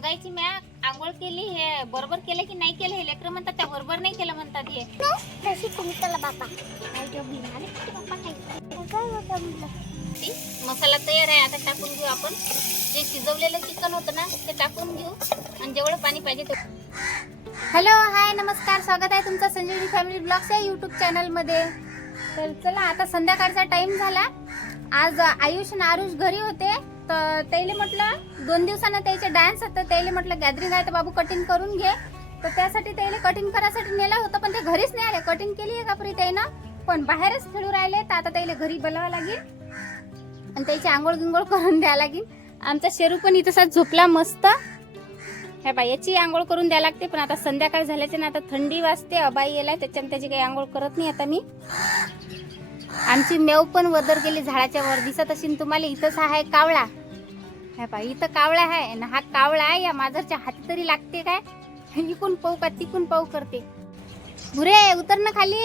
दोघांची म्या आंघोळ केली हे बरोबर केलं की नाही केलं हे लेकर म्हणतात त्या बरोबर नाही केलं म्हणतात हे तशी तुमचं बाबा काय जो बिनाले बाबा काय मसाला तयार आहे. आता टाकून घेऊ आपण. जे शिजवलेलं चिकन होतं ना ते टाकून घेऊ आणि जेवढं पाणी पाहिजे ते. हॅलो हाय नमस्कार, स्वागत आहे तुमचं संजीवनी फॅमिली ब्लॉग्स या यूट्यूब चॅनलमध्ये. तर चला आता संध्याकाळचा टाइम झाला. आज आयुष आणि आरुष घरी होते तर त्याला म्हटलं 2 दिवसानं त्याचे डान्स होतं. त्याला म्हटलं गॅदरिंग आहे तर बाबू कटिंग करून घे. तर त्यासाठी त्याला कटिंग करायसाठी नेलं होतं पण ते घरीच नाही आले. कटिंग केली आहे का परी त्यानं पण बाहेरच खेळू राहिले. तर आता त्याला घरी बोलावं लागेल आणि त्याची आंघोळ गिंगोळ करून द्यावं लागेल. आमचा शेरू पण इथं झोपला मस्त. हे बाई याची आंघोळ करून द्यायला लागते पण आता संध्याकाळ झाल्याचे ना आता थंडी वाजते. अबाई येलाय त्याच्यानं त्याची काही आंघोळ करत नाही आता मी. आमची मेव पण वदर गेली झाडाच्या वर दिसत असेल तुम्हाला. इथंच आहे कावळा. हे बाई इथं कावळा आहे आणि हा कावळा आहे या माझरच्या हाती तरी लागते काय. इकून पाहू का तिकून पाहू करते. भुरे उतर ना खाली.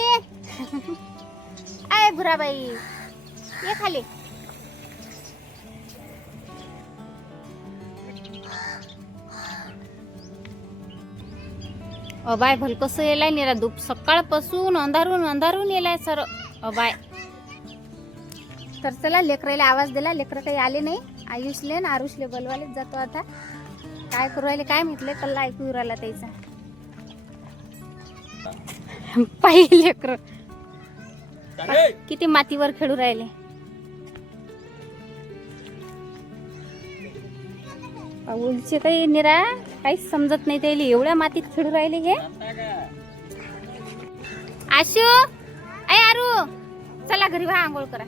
आय भुराबाई ये खाली. अबाय भलकस येलाय निरा दुप सकाळपासून अंधारून येलाय सर अबाय. तर चला लेकराला आवाज दिला. लेकर काही आले नाही. आयुषले ना आरुषले बोलवालेच जातो आता. काय करू राहिले काय म्हटले कल्ला ऐकू राहिला त्याचा. पाहिजे लेकर किती मातीवर खेळू राहिले. उलचे काही निरा काहीच समजत नाही त्याला. एवढ्या मातीत खेळू राहिले हे. आशू ऐ आरू चला घरी व्हा आंघोळ करा.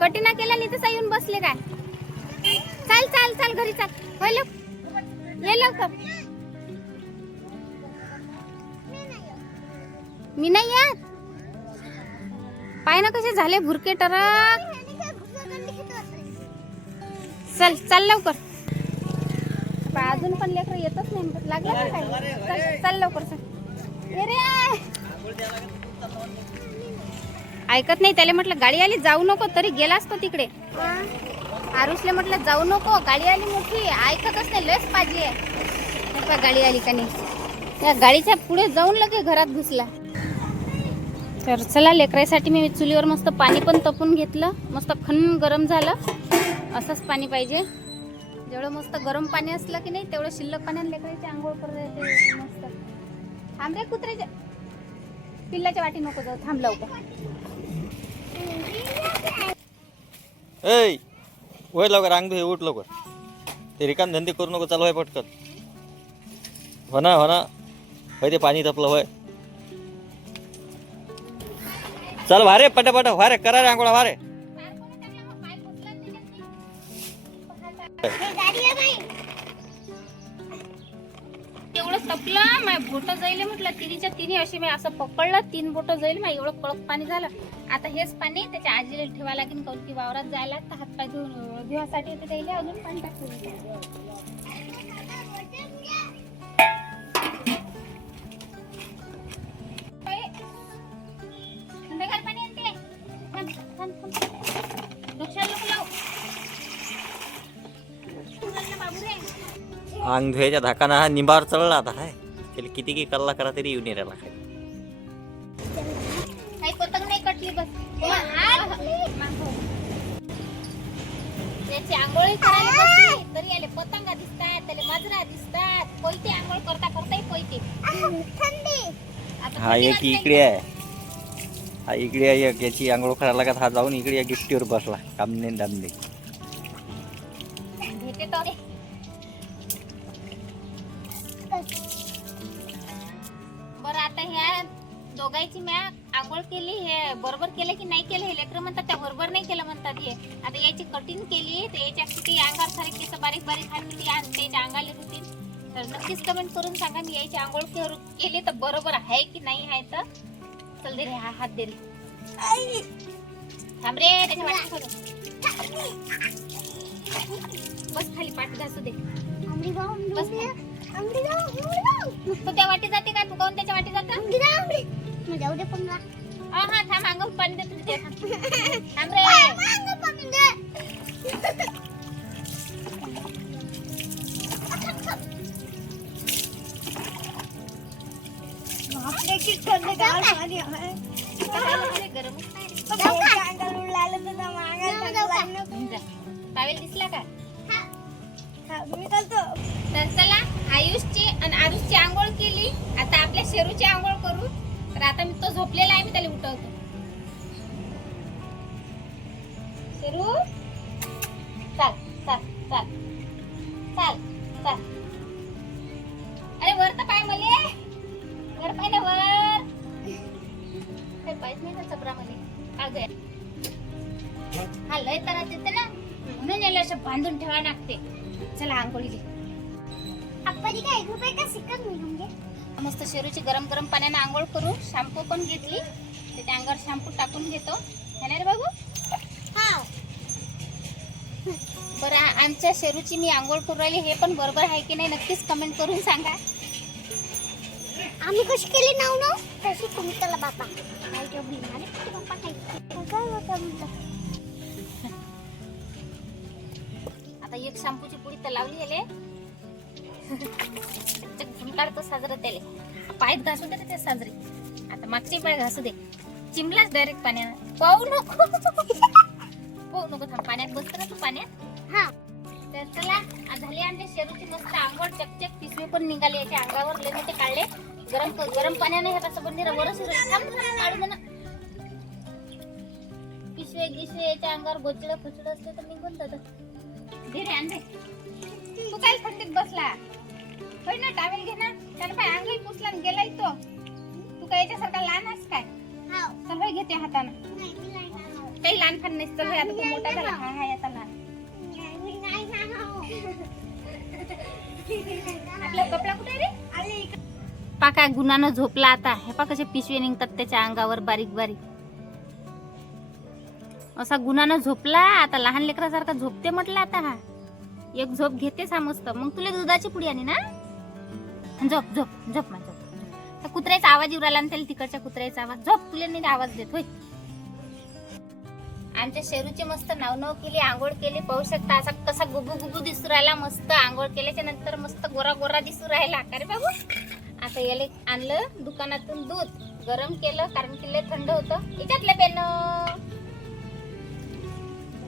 कटिना केला नाही तसा येऊन बसले काय. चाल चाल चाल घरी चाल. होय ये लवकर. मी नाही येत. पाय ना कसे झाले भुरके टरक. चल चल लवकर. अजून पण लेकर येतच नाही. लागलं का काय. चल लवकर चल. ये रे ऐकत नाही. त्याला म्हटलं गाडी आली जाऊ नको तरी गेला असतो तिकडे. आरुषले म्हटलं जाऊ नको गाडी आली मोठी. ऐकतच नाही. लस पाहिजे गाडी आली का नाही. या गाडीच्या पुढे जाऊन लगे घरात घुसला. तर चला लेकरासाठी मी चुलीवर मस्त पाणी पण तपून घेतलं. मस्त खन गरम झालं. असंच पाणी पाहिजे. जेवढं मस्त गरम पाणी असलं की नाही तेवढं शिल्लक पाण्याने लेकराची आंघोळ करते मस्त. थांब रे कुत्र्याच्या पिल्लाच्या वाटी नको जाऊ. थांब लवकर. ऐ वय लवकर अंग धुये उठ लवकर. ते रिकाम धंदे करू नको. चालू आहे पटकन. हो ना होय ते पाणी तपलं होय. चल वारे पटापट वारे करा रे आंघोळा वारे. एवढं तपलं माझ्या बोट जाईल म्हटलं. तिरीच्या तिरी अशी मी असं पकडलं 3 बोट जाईल. मग एवढं कडक पाणी झालं. आता हेच पाणी त्याच्या आजीला ठेवा लागेल. काऊन की वावरात जायला तर हातपाय धुवासाठी येते त्याला अजून पाणी टाकून. पाणी आणते. अंग धुयाच्या धाकाना हा निंबार चढला आता हाय. त्याला किती की कल्ला करा तरी येऊन राहिला खाली. काही पतंग नाही कटली बस. त्याची आंघोळी करायला बसली तरी आले पतंगा दिसतात. त्याला माजरा दिसतात. कोयते आंघोळ करता कोयते. हा एक इकडे आहे. हा इकडे आहे एक. याची आंघोळ करायला लागत. हा जाऊन इकडे या गिफ्टीवर बसला. कामने दामने घेते तर बरं. आता ह्या दोघांची म्या आंघोळ केली हे बरोबर केलं की नाही केलं हे लेकर म्हणतात त्या बरोबर नाही केलं म्हणतात हे. आता याची कटिंग केली तर याच्या किती अंगावर सारे केस बारीक बारीक आणि त्याच्या अंगाला रुटीन. तर नक्कीच कमेंट करून सांगा मी याची आंघोळ केली तर बरोबर आहे की नाही आहे. तर चल दे रे हा हात दे रे. थांब रे त्याच्या वाटी सोडून बस खाली पाठ घासू दे. बस तू त्या वाटी जाते का. तू कोण त्याच्या वाटी जाते. जाऊ दे पण हा थांब अंगावर पाणी दे तुझे. थांब रे. गरमच नाही. जाऊ का? पावेल दिसला का? तर चला आयुषची आणि आरुषची आंघोळ केली. आता आपल्या शेरूची आंघोळ करू. तर आता मी तो झोपलेला आहे, मी त्याला उठवतो. शेरू चाल चाल चाल चाल चाल. अरे वर तर पाय मले, वर पाय ना वर. काही पायच नाही ना चपरा मध्ये. का गया हा लय त्रास देते ना, म्हणून याला असं बांधून ठेवा लागते. चला आंघोळी घे. मस्त शेरूची गरम गरम पाण्याने आंघोळ करू. शॅम्पू पण घेतली, त्याच्या अंगावर शॅम्पू टाकून घेतो. है ना रे बाबू? बरं आमच्या शेरूची मी आंघोळ करू राहिली, हे पण बरोबर आहे की नाही नक्कीच कमेंट करून सांगा. आम्ही कशी केली नाव तशी तुम्ही त्याला बापा नाही जेवली ना रे बापा काही आता एक शॅम्पूची पुडी तर लावली याले. घुम काढतो साजरा त्याले. पायात घासू दे रे ते साजरे. आता मागचे पाय घासू दे. चिमलाच डायरेक्ट पाण्यात. पाहू नको पाहू नको, थांब. पाण्यात बसतो ना तू पाण्यात. हा तर चला झाली आमच्या शेरूची मस्त आंघोळ. चकचक पिशवी पण निघाली याच्या अंगावर. लय ते काढले गरम गरम पाण्याने. हे कसं पण वरच काढू दे ना. पिशवे गिशवे याच्या अंगावर गोचडं फुचडं असते तर निघून जातात. धीरे आण दे. तू काय थंडीत बसला होय ना? टावेल घे ना. त्यानं पाय अंगही पुसला आणि गेलाय तो. तू काय याच्यासारखा लहान आहेस काय? चल होय घेते हातानं. काही लहान फान नाही. चल होय आता तू मोठा झाला. हा हा आता लहान. आपला कपडा कुठे रे? पा काय गुणानं झोपला आता. हे पा कसे पिशवे निघतात त्याच्या अंगावर बारीक बारीक. असा गुणानं झोपला आता. लहान लेकरासारखा झोपते म्हटलं आता. हा एक झोप घेतेच हा मस्त. मग तुला दुधाची पुडी आणि ना. झोप झोप झोप मा झोप. त्या कुत्र्याचा आवाज येऊ राहिला ना त्याला, तिकडच्या कुत्र्याचा आवाज. झोप, तुला नाही आवाज देत होय. आमच्या शेरूचे मस्त नाव केली, आंघोळ केली. पाहू शकता असा कसा गुबू गुबू दिसू राहिला. मस्त आंघोळ केल्याच्या नंतर मस्त गोरा गोरा दिसू राहिला. का रे बाबू? आता याला आणलं दुकानातून दूध, गरम केलं कारण की लय थंड होतं. याच्यातलं बेन.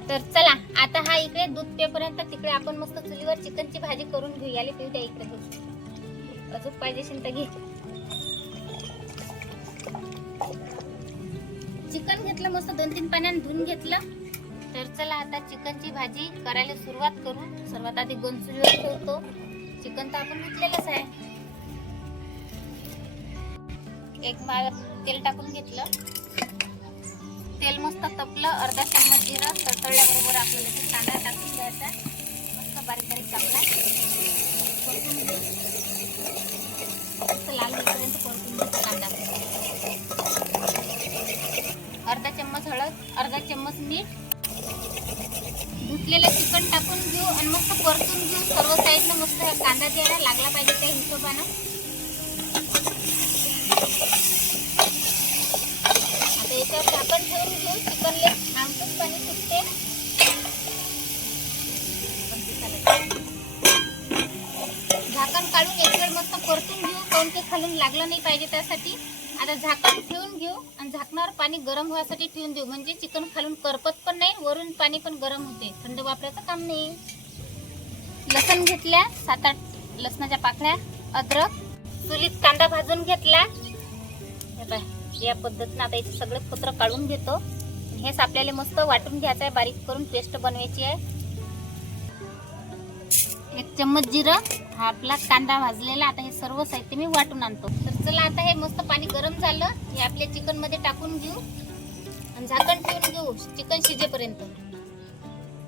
तर चला आता हा इकडे दूध पेपर्यंत तिकडे आपण मस्त चुलीवर चिकनची भाजी करून घेऊ. याला पिऊ द्या इकडे दूध. अजून पाहिजे असेल तर घे. चिकन घेतलं मस्त 2-3 पाण्याने धुवून घेतलं. तर चला आता चिकनची भाजी करायला सुरुवात करू. सर्वात आधी गंज चुलीवर ठेवतो. चिकन तर आपण धुतलेलंच आहे. एक माळ तेल टाकून घेतलं. तेल मस्त तपलं. अर्धा चम्मच जिरं तळल्याबरोबर आपल्याला ते कांदा टाकून द्यायचा. मस्त बारीक बारीक कांदा परतून घे. मस्त लाल होईपर्यंत परतून घ्यायचा कांदा. अर्धा चम्मच हळद, अर्धा चम्मच मीठ. धुतलेलं चिकन टाकून घेऊ आणि मस्त परतून घेऊ. सर्व साईडनं मस्त कांदा द्यायला लागला पाहिजे त्या हिशोबानं. आता याच्यावर झाकण ठेवून घेऊ. चिकनले आमचंच पाणी सुटते. झाकण काढून एक वेळ मस्त परतून घेऊ. काऊन ते खालून लागलं नाही पाहिजे त्यासाठी. आता झाकण ठेवून घेऊ आणि झाकणावर पाणी गरम व्हायसाठी ठेवून देऊ. म्हणजे चिकन खालून करपत पण नाही, वरून पाणी पण गरम होते. थंड वापरायचं काम नाही. लसण घेतल्या 7-8 लसणाच्या पाकळ्या. अद्रक. चुलीत कांदा भाजून घेतला. या पद्धतीने आता याचे सगळे पत्र काढून घेतो. हेच आपल्याला मस्त वाटून घ्यायचं आहे. बारीक करून पेस्ट बनवायची आहे. 1 चम्मच जिरं. हा आपला कांदा भाजलेला. आता हे सर्व साहित्य मी वाटून आणतो. तर चला आता हे मस्त पाणी गरम झालं. हे आपल्या चिकन मध्ये टाकून घेऊ आणि झाकण ठेवून घेऊ चिकन शिजेपर्यंत.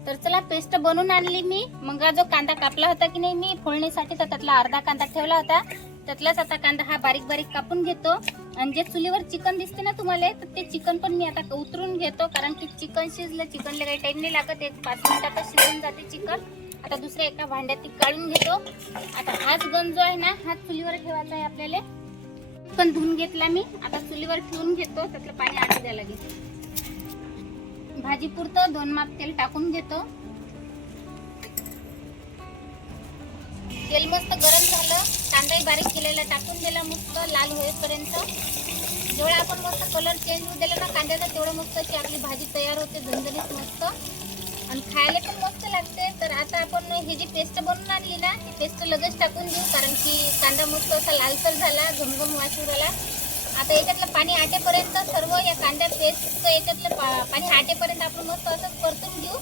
तर चला पेस्ट बनवून आणली मी. मग जो कांदा कापला होता की नाही मी फोडणीसाठी, तर त्यातला अर्धा कांदा ठेवला होता. त्यातलाच आता कांदा हा बारीक बारीक कापून घेतो. आणि जे चुलीवर चिकन दिसते ना तुम्हाला, तर ते चिकन पण मी आता उतरून घेतो. कारण की चिकन शिजलं. चिकनला काही टाइम नाही लागत. 1-5 मिनिटातच शिजून जाते चिकन. आता दुसऱ्या एका भांड्यात ती काढून घेतो. आता हाच गंज जो आहे ना, हाच चुलीवर ठेवायचा आहे आपल्याला. चिकन धुवून घेतला मी. आता चुलीवर ठेवून घेतो. त्यातलं पाणी आटू द्यायला लागेल. भाजी पुरतं 2 माप तेल टाकून घेतो. तेल मस्त गरम झालं, कांदाही बारीक केलेला टाकून दिला मस्त लाल होईपर्यंत. जेवढा आपण मस्त कलर चेंज होऊ दिला ना कांद्याचा तेवढं मस्त अशी आपली भाजी तयार होते झणझणीत मस्त आणि खायला पण मस्त लागते. तर आता आपण ही जी पेस्ट बनवून आणली ना ती पेस्ट लगेच टाकून देऊ, कारण की कांदा मस्त असा लालसर झाला, घमघम वास येऊ राहिला. आता याच्यातलं पाणी आटेपर्यंत सर्व या कांद्या पेस्ट याच्यातलं पाणी आटेपर्यंत आपण मस्त असंच परतून घेऊ.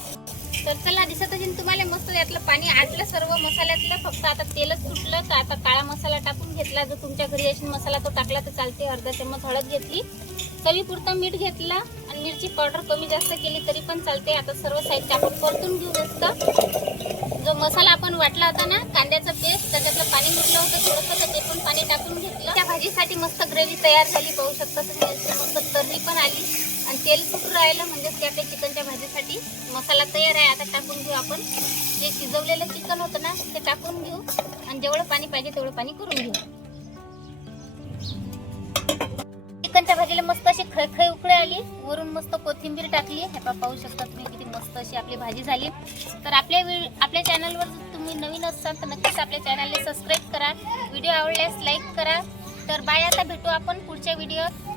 तर चला दिसत असेल तुम्हाला मस्त यातलं पाणी आटलं सर्व मसाल्यातलं, फक्त आता तेलच सुटलं. तर आता काळा मसाला टाकून घेतला, जर तुमच्या घरी असेल मसाला तो टाकला तर चालते. अर्धा चम्मच हळद घेतली, चवीपुरतं मीठ घेतलं आणि मिरची पावडर कमी जास्त केली तरी पण चालते. आता सर्व साईड आपण परतून घेऊ मस्त. जो मसाला आपण वाटला होता ना कांद्याचं पेस्ट त्याच्यातलं पाणी मुरलं होतं थोडंसं, तर ते पण पाणी टाकून घेतलं. त्या भाजीसाठी मस्त ग्रेव्ही तयार झाली, पाहू शकता तुम्ही. मस्त तर्री पण आली आणि तेल सुटून राहिलं, म्हणजेच की आपल्या चिकनच्या भाजीसाठी मसाला तयार आहे. आता टाकून घेऊ आपण जे शिजवलेलं चिकन होतं ना ते टाकून घेऊ आणि जेवढं पाणी पाहिजे तेवढं पाणी करून घेऊ. चिकनच्या भाजीला मस्त अशी खळखळ उकळी आली, वरून मस्त कोथिंबीर टाकली. हे पाहू शकता तुम्ही किती मस्त अशी आपली भाजी झाली. तर आपल्या चॅनलवर जर तुम्ही नवीन असाल तर नक्कीच आपल्या चॅनलला सबस्क्राईब करा, व्हिडिओ आवडल्यास लाईक करा. तर बाय, आता भेटू आपण पुढच्या व्हिडिओत.